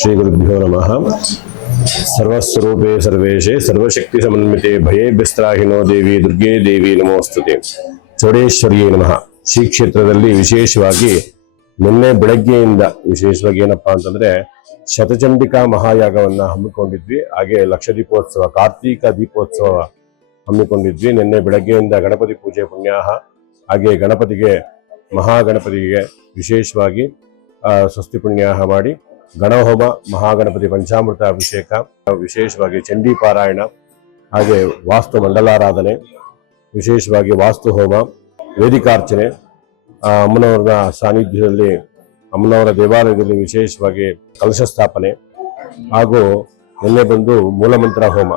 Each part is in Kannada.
ಶ್ರೀ ಗುರುಭ್ಯೋ ನಮಃ. ಸರ್ವಸ್ವರೂಪೇ ಸರ್ವೇಶೇ ಸರ್ವಶಕ್ತಿ ಸಮನ್ವಿತೆ ಭಯೇಭ್ಯಸ್ತ್ರಾಹಿನೋ ದೇವಿ ದುರ್ಗೆ ದೇವಿ ನಮೋಸ್ತುತೆ. ಚೌಡೇಶ್ವರಿಯೇ ನಮಃ. ಶ್ರೀ ಕ್ಷೇತ್ರದಲ್ಲಿ ವಿಶೇಷವಾಗಿ ನಿನ್ನೆ ಬೆಳಗ್ಗೆಯಿಂದ ವಿಶೇಷವಾಗಿ ಏನಪ್ಪಾ ಅಂತಂದ್ರೆ ಶತಚಂಡಿಕಾ ಮಹಾಯಾಗವನ್ನ ಹಮ್ಮಿಕೊಂಡಿದ್ವಿ. ಹಾಗೆ ಲಕ್ಷ ದೀಪೋತ್ಸವ, ಕಾರ್ತೀಕ ದೀಪೋತ್ಸವ ಹಮ್ಮಿಕೊಂಡಿದ್ವಿ. ನಿನ್ನೆ ಬೆಳಗ್ಗೆಯಿಂದ ಗಣಪತಿ ಪೂಜೆ ಪುಣ್ಯಾಹ, ಹಾಗೆ ಗಣಪತಿಗೆ ಮಹಾಗಣಪತಿಗೆ ವಿಶೇಷವಾಗಿ ಸ್ವಸ್ತಿ ಪುಣ್ಯಾಹ ಮಾಡಿ ಗಣಹೋಮ, ಮಹಾಗಣಪತಿ ಪಂಚಾಮೃತ ಅಭಿಷೇಕ, ವಿಶೇಷವಾಗಿ ಚಂಡೀ ಪಾರಾಯಣ, ಹಾಗೆ ವಾಸ್ತು ಮಂಡಲಾರಾಧನೆ, ವಿಶೇಷವಾಗಿ ವಾಸ್ತು ಹೋಮ, ವೇದಿಕಾರ್ಚನೆ, ಅಮ್ಮನವರ ಸಾನ್ನಿಧ್ಯದಲ್ಲಿ ಅಮ್ಮನವರ ದೇವಾಲಯದಲ್ಲಿ ವಿಶೇಷವಾಗಿ ಕಲಶ ಸ್ಥಾಪನೆ, ಹಾಗೂ ನಿನ್ನೆ ಬಂದು ಮೂಲಮಂತ್ರ ಹೋಮ.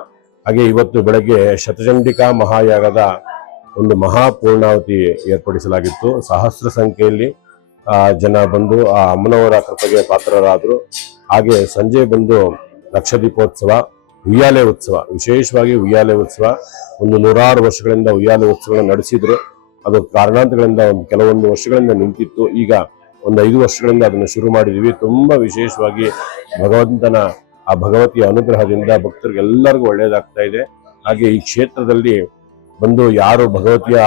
ಹಾಗೆ ಇವತ್ತು ಬೆಳಗ್ಗೆ ಶತಚಂಡಿಕಾ ಮಹಾಯಾಗದ ಒಂದು ಮಹಾಪೂರ್ಣಾವತಿ ಏರ್ಪಡಿಸಲಾಗಿತ್ತು. ಸಹಸ್ರ ಸಂಖ್ಯೆಯಲ್ಲಿ ಜನ ಬಂದು ಆ ಅಮ್ಮನವರ ಕೃಪೆಗೆ ಪಾತ್ರರಾದರು. ಹಾಗೆ ಸಂಜೆ ಬಂದು ಲಕ್ಷ ದೀಪೋತ್ಸವ, ಉಯ್ಯಾಲೆ ಉತ್ಸವ, ವಿಶೇಷವಾಗಿ ಉಯ್ಯಾಲೆ ಉತ್ಸವ ಒಂದು 106 ವರ್ಷಗಳಿಂದ ಉಯ್ಯಾಲೆ ಉತ್ಸವಗಳನ್ನು ನಡೆಸಿದ್ರು. ಅದು ಕಾರಣಾಂತರಗಳಿಂದ ಕೆಲವೊಂದು ವರ್ಷಗಳಿಂದ ನಿಂತಿತ್ತು. ಈಗ ಒಂದು 5 ವರ್ಷಗಳಿಂದ ಅದನ್ನು ಶುರು ಮಾಡಿದ್ವಿ. ತುಂಬಾ ವಿಶೇಷವಾಗಿ ಭಗವಂತನ ಆ ಭಗವತಿಯ ಅನುಗ್ರಹದಿಂದ ಭಕ್ತರಿಗೆಲ್ಲರಿಗೂ ಒಳ್ಳೆಯದಾಗ್ತಾ ಇದೆ. ಹಾಗೆ ಈ ಕ್ಷೇತ್ರದಲ್ಲಿ ಬಂದು ಯಾರು ಭಗವತಿಯ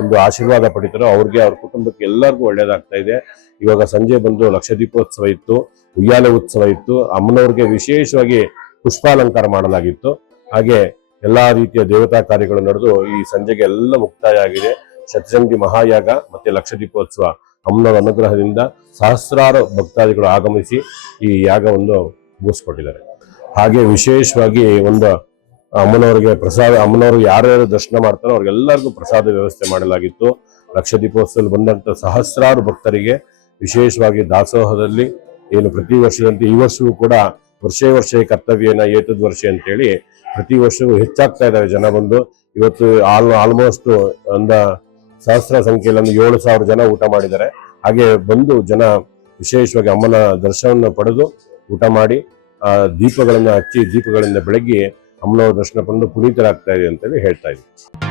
ಒಂದು ಆಶೀರ್ವಾದ ಪಡಿತಾರೋ ಅವ್ರಿಗೆ, ಅವ್ರ ಕುಟುಂಬಕ್ಕೆ ಎಲ್ಲರಿಗೂ ಒಳ್ಳೇದಾಗ್ತಾ ಇದೆ. ಇವಾಗ ಸಂಜೆ ಬಂದು ಲಕ್ಷ ದೀಪೋತ್ಸವ ಇತ್ತು, ಉಯ್ಯಾಲೆ ಉತ್ಸವ ಇತ್ತು, ಅಮ್ಮನವ್ರಿಗೆ ವಿಶೇಷವಾಗಿ ಪುಷ್ಪಾಲಂಕಾರ ಮಾಡಲಾಗಿತ್ತು. ಹಾಗೆ ಎಲ್ಲಾ ರೀತಿಯ ದೇವತಾ ಕಾರ್ಯಗಳು ನಡೆದು ಈ ಸಂಜೆಗೆ ಎಲ್ಲ ಮುಕ್ತಾಯ ಆಗಿದೆ. ಶತಚಂಡಿ ಮಹಾಯಾಗ ಮತ್ತೆ ಲಕ್ಷ ದೀಪೋತ್ಸವ ಅಮ್ಮನವರ ಅನುಗ್ರಹದಿಂದ ಸಹಸ್ರಾರು ಭಕ್ತಾದಿಗಳು ಆಗಮಿಸಿ ಈ ಯಾಗವನ್ನು ಮುಗಿಸ್ಕೊಟ್ಟಿದ್ದಾರೆ. ಹಾಗೆ ವಿಶೇಷವಾಗಿ ಒಂದು ಅಮ್ಮನವರಿಗೆ ಪ್ರಸಾದ, ಅಮ್ಮನವರು ಯಾರ್ಯಾರು ದರ್ಶನ ಮಾಡ್ತಾರೋ ಅವ್ರಿಗೆಲ್ಲರಿಗೂ ಪ್ರಸಾದ ವ್ಯವಸ್ಥೆ ಮಾಡಲಾಗಿತ್ತು. ಲಕ್ಷ ದೀಪೋತ್ಸವದಲ್ಲಿ ಬಂದಂತ ಸಹಸ್ರಾರು ಭಕ್ತರಿಗೆ ವಿಶೇಷವಾಗಿ ದಾಸೋಹದಲ್ಲಿ ಏನು ಪ್ರತಿ ವರ್ಷದಂತೆ ಈ ವರ್ಷವೂ ಕೂಡ ವರ್ಷೇ ಕರ್ತವ್ಯನ ಏತದ್ ವರ್ಷ ಅಂತೇಳಿ ಪ್ರತಿ ವರ್ಷವೂ ಹೆಚ್ಚಾಗ್ತಾ ಇದ್ದಾರೆ ಜನ ಬಂದು. ಇವತ್ತು ಆಲ್ಮೋಸ್ಟ್ ಒಂದು ಸಹಸ್ರ ಸಂಖ್ಯೆಯಲ್ಲಿ 7,000 ಜನ ಊಟ ಮಾಡಿದ್ದಾರೆ. ಹಾಗೆ ಬಂದು ಜನ ವಿಶೇಷವಾಗಿ ಅಮ್ಮನ ದರ್ಶನವನ್ನು ಪಡೆದು ಊಟ ಮಾಡಿ ದೀಪಗಳನ್ನ ಹಚ್ಚಿ ದೀಪಗಳಿಂದ ಬೆಳಗ್ಗೆ ಅಮ್ಮನವರ ದರ್ಶನ ಪಡೆದು ಪುನೀತರಾಗ್ತಾ ಇದೆ ಅಂತೇಳಿ ಹೇಳ್ತಾ ಇದ್ದೀವಿ.